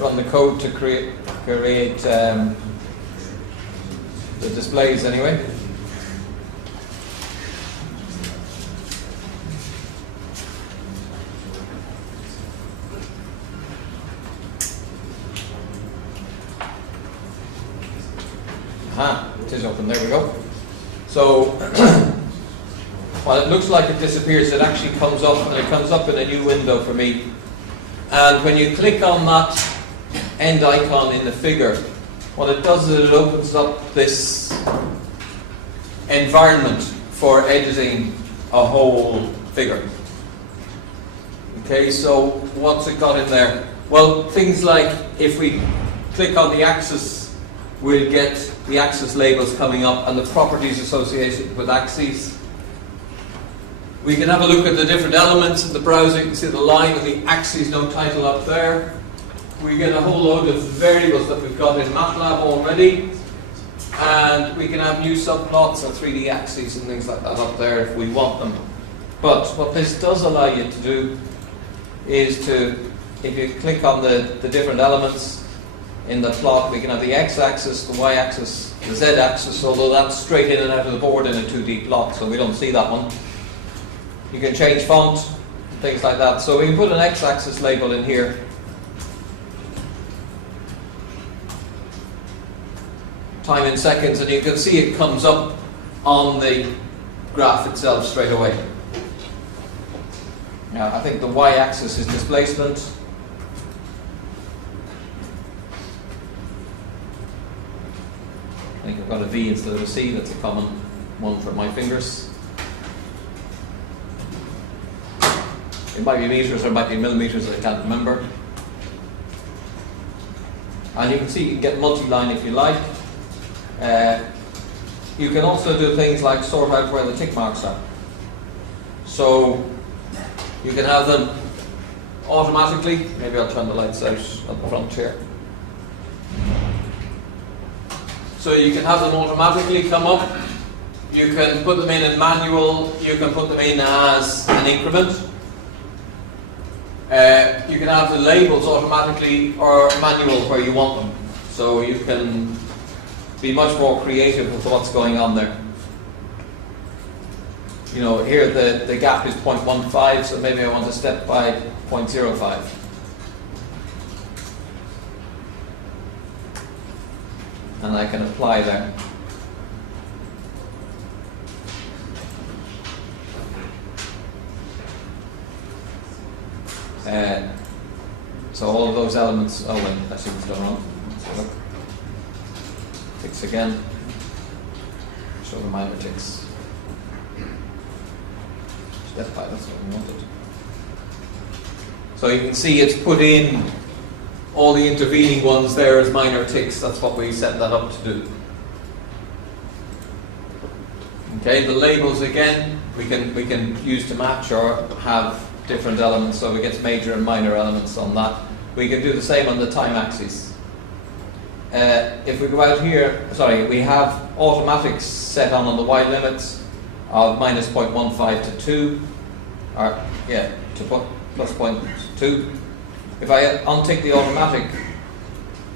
run the code to create the displays anyway. It is open, there we go. So, while it looks like it disappears, it actually comes up, and it comes up in a new window for me. And when you click on that end icon in the figure, what it does is it opens up this environment for editing a whole figure. Okay, so what's it got in there? Well, things like if we click on the axis, we'll get the axis labels coming up and the properties associated with axes. We can have a look at the different elements in the browser. You can see the line and the axes, no title up there. We get a whole load of variables that we've got in MATLAB already. And we can have new subplots and 3D axes and things like that up there if we want them. But what this does allow you to do is to, if you click on the different elements in the plot, we can have the x-axis, the y-axis, the z-axis, although that's straight in and out of the board in a 2D plot, so we don't see that one. You can change font, things like that. So we can put an x-axis label in here. Time in seconds, and you can see it comes up on the graph itself straight away. Now, I think the y-axis is displacement. I think I've got a V instead of a C. That's a common one for my fingers. It might be meters or it might be millimeters, I can't remember. And you can see you can get multi-line if you like. You can also do things like sort out where the tick marks are. So you can have them automatically. Maybe I'll turn the lights out at the front here. So you can have them automatically come up. You can put them in manual. You can put them in as an increment. You can have the labels automatically or manual where you want them. So you can be much more creative with what's going on there. You know, here the gap is 0.15, so maybe I want to step by 0.05. And I can apply there. So all of those elements, oh wait, I see what's going on. Let's have a look. Ticks again. Show the minor ticks. Step by, that's what we wanted. So you can see it's put in all the intervening ones there as minor ticks. That's what we set that up to do. Okay, the labels again we can use to match or have different elements, so we get major and minor elements on that. We can do the same on the time axis. If we go out here, sorry, we have automatics set on the y limits of minus 0.15 to 2, or yeah, to plus 0.2. If I untick the automatic,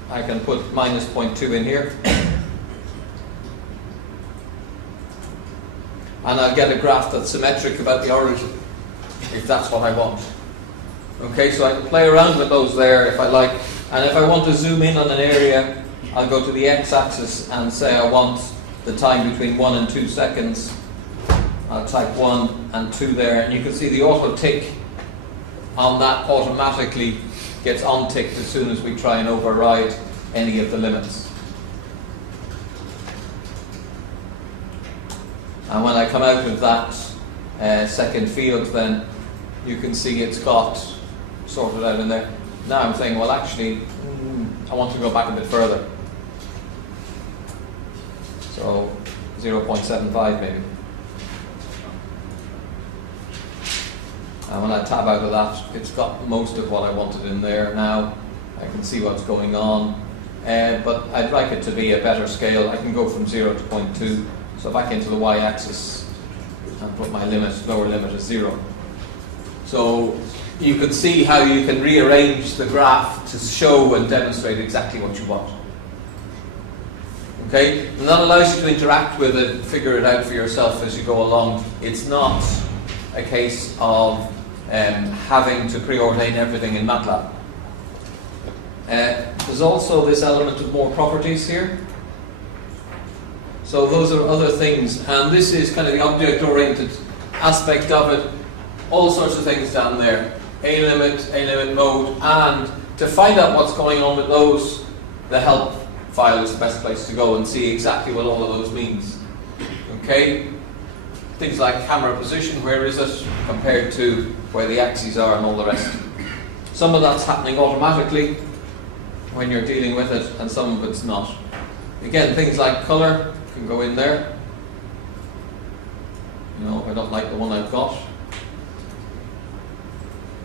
I can put minus 0.2 in here. And I'll get a graph that's symmetric about the origin, if that's what I want. Okay, so I can play around with those there if I like. And if I want to zoom in on an area, I'll go to the x-axis and say I want the time between 1 and 2 seconds. I'll type 1 and 2 there, and you can see the auto tick on that automatically gets unticked as soon as we try and override any of the limits. And when I come out of that second field, then you can see it's got sorted out in there. Now I'm saying, well, actually, I want to go back a bit further. So 0.75 maybe. And when I tab out of that, it's got most of what I wanted in there now. I can see what's going on. But I'd like it to be a better scale. I can go from 0 to 0.2. So back into the y-axis and put my limit, lower limit as 0. So you can see how you can rearrange the graph to show and demonstrate exactly what you want. Okay? And that allows you to interact with it, figure it out for yourself as you go along. It's not a case of having to preordain everything in MATLAB. There's also this element of more properties here. So those are other things, and this is kind of the object-oriented aspect of it. All sorts of things down there. A-limit mode, and to find out what's going on with those, the help file is the best place to go and see exactly what all of those means. Okay? Things like camera position, where is it, compared to where the axes are and all the rest. Some of that's happening automatically when you're dealing with it, and some of it's not. Again, things like color can go in there. You know, I don't like the one I've got.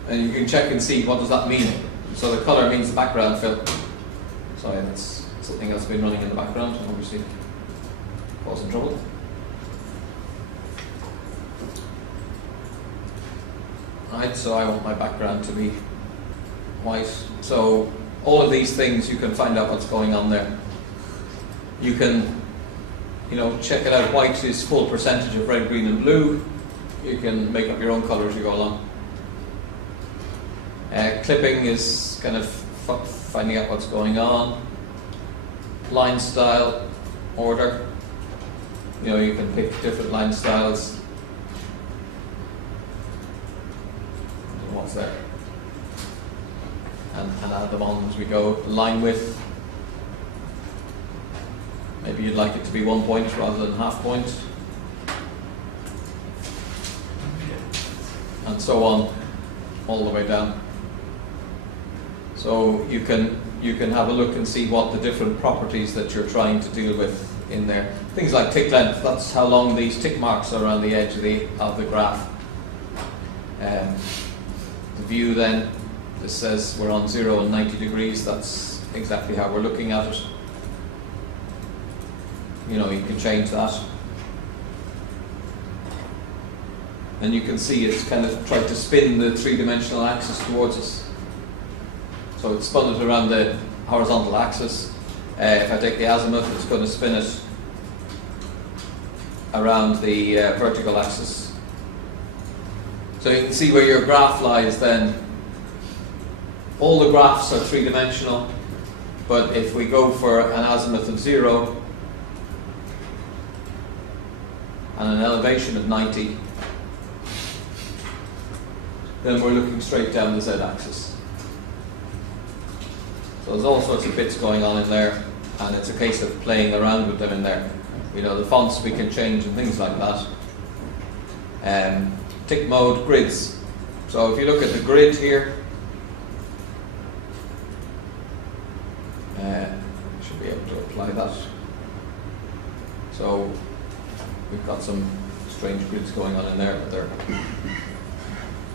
And you can check and see what does that mean. So the color means the background fill. Sorry, that's something that's been running in the background, obviously causing trouble. Right, so I want my background to be white. So all of these things, you can find out what's going on there. You can, you know, check it out. White is full percentage of red, green, and blue. You can make up your own color as you go along. Clipping is kind of finding out what's going on. Line style, order. You know, you can pick different line styles. What's there? And add them on as we go. Line width. Maybe you'd like it to be 1 point rather than half point. And so on, all the way down. So you can have a look and see what the different properties that you're trying to deal with in there. Things like tick length, that's how long these tick marks are around the edge of the graph. The view then, this says we're on 0 and 90 degrees, that's exactly how we're looking at it. You know, you can change that. And you can see it's kind of tried to spin the three-dimensional axis towards us. So it's spun it around the horizontal axis. If I take the azimuth, it's going to spin it around the vertical axis. So you can see where your graph lies then. All the graphs are three-dimensional, but if we go for an azimuth of 0 and an elevation of 90, then we're looking straight down the z-axis. So there's all sorts of bits going on in there, and it's a case of playing around with them in there. You know, the fonts we can change and things like that. Tick mode, grids. So if you look at the grid here, should be able to apply that. So we've got some strange grids going on in there, but they're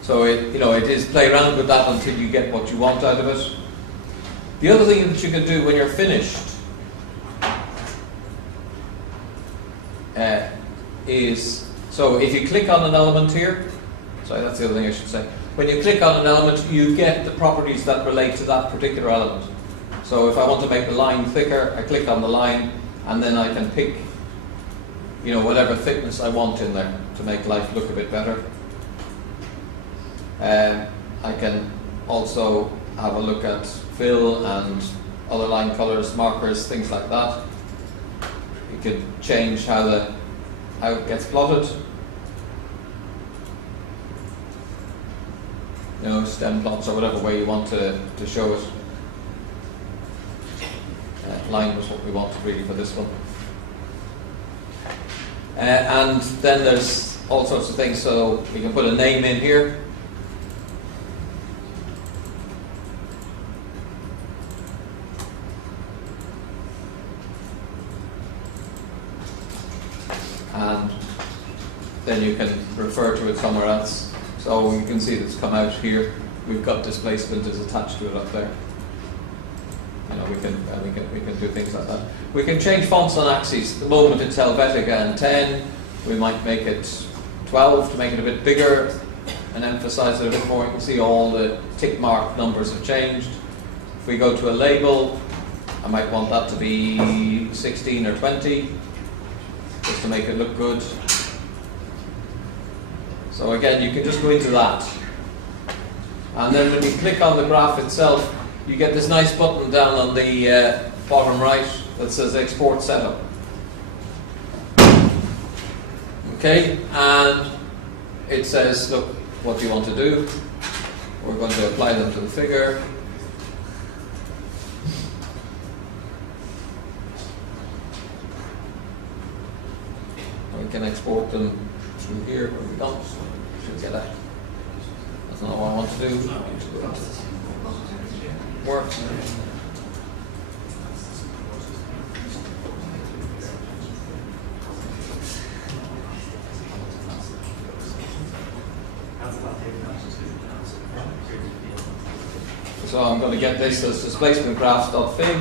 so it is play around with that until you get what you want out of it. The other thing that you can do when you're finished is, so if you click on an element here, sorry, that's the other thing I should say. When you click on an element, you get the properties that relate to that particular element. So if I want to make the line thicker, I click on the line, and then I can pick, you know, whatever thickness I want in there to make life look a bit better. I can also have a look at fill and other line colors, markers, things like that. You can change how it gets plotted. You know, stem plots or whatever way you want to show it. Line was what we wanted really for this one. And then there's all sorts of things, so we can put a name in here. And then you can refer to it somewhere else. So you can see it's come out here. We've got displacement is attached to it up there. You know, we can do things like that. We can change fonts on axes. At the moment it's Helvetica and 10. We might make it 12 to make it a bit bigger. and emphasize it a bit more, you can see all the tick mark numbers have changed. If we go to a label, I might want that to be 16 or 20, just to make it look good. So again, you can just go into that. And then when you click on the graph itself, you get this nice button down on the bottom right that says Export Setup. Okay, and it says, look, what do you want to do? We're going to apply them to the figure. We can export them through here, or we don't. Should get that. That's not what I want to do. Work. So I'm going to get this as displacement graphs.fig.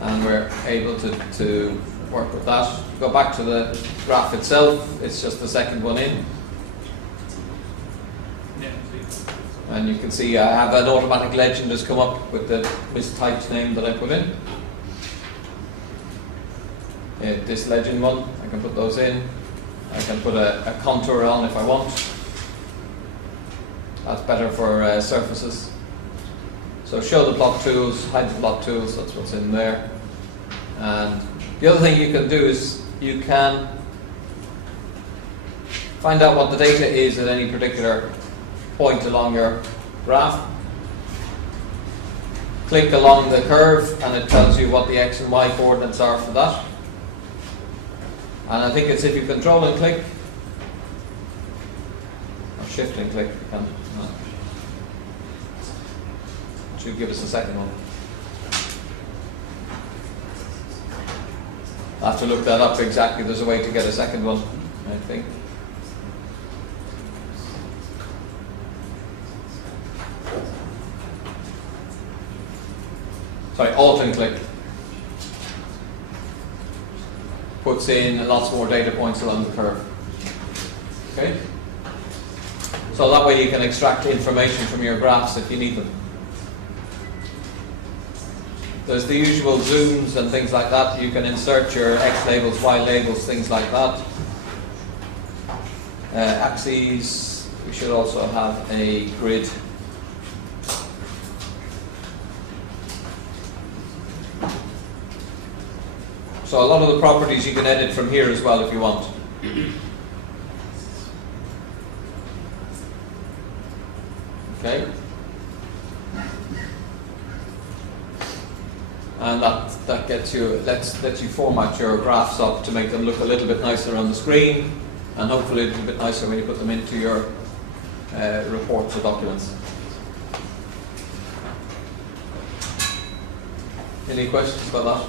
And we're able to work with that. Go back to the graph itself, it's just the second one in. And you can see I have an automatic legend has come up with the mistyped name that I put in. This legend one, I can put those in. I can put a contour on if I want. That's better for surfaces. So show the block tools, hide the block tools, that's what's in there. And the other thing you can do is you can find out what the data is at any particular point along your graph. Click along the curve and it tells you what the X and Y coordinates are for that. And I think it's if you control and click, or shift and click, you can. It should give us a second one. I'll have to look that up exactly. There's a way to get a second one, I think. Sorry, Alt and click. Puts in lots more data points along the curve. Okay? So that way you can extract information from your graphs if you need them. There's the usual zooms and things like that. You can insert your X labels, Y labels, things like that. Axes, we should also have a grid. So a lot of the properties you can edit from here as well if you want. Okay. And that gets you, lets you format your graphs up to make them look a little bit nicer on the screen, and hopefully a little bit nicer when you put them into your reports or documents. Any questions about that?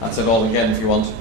That's it all again if you want.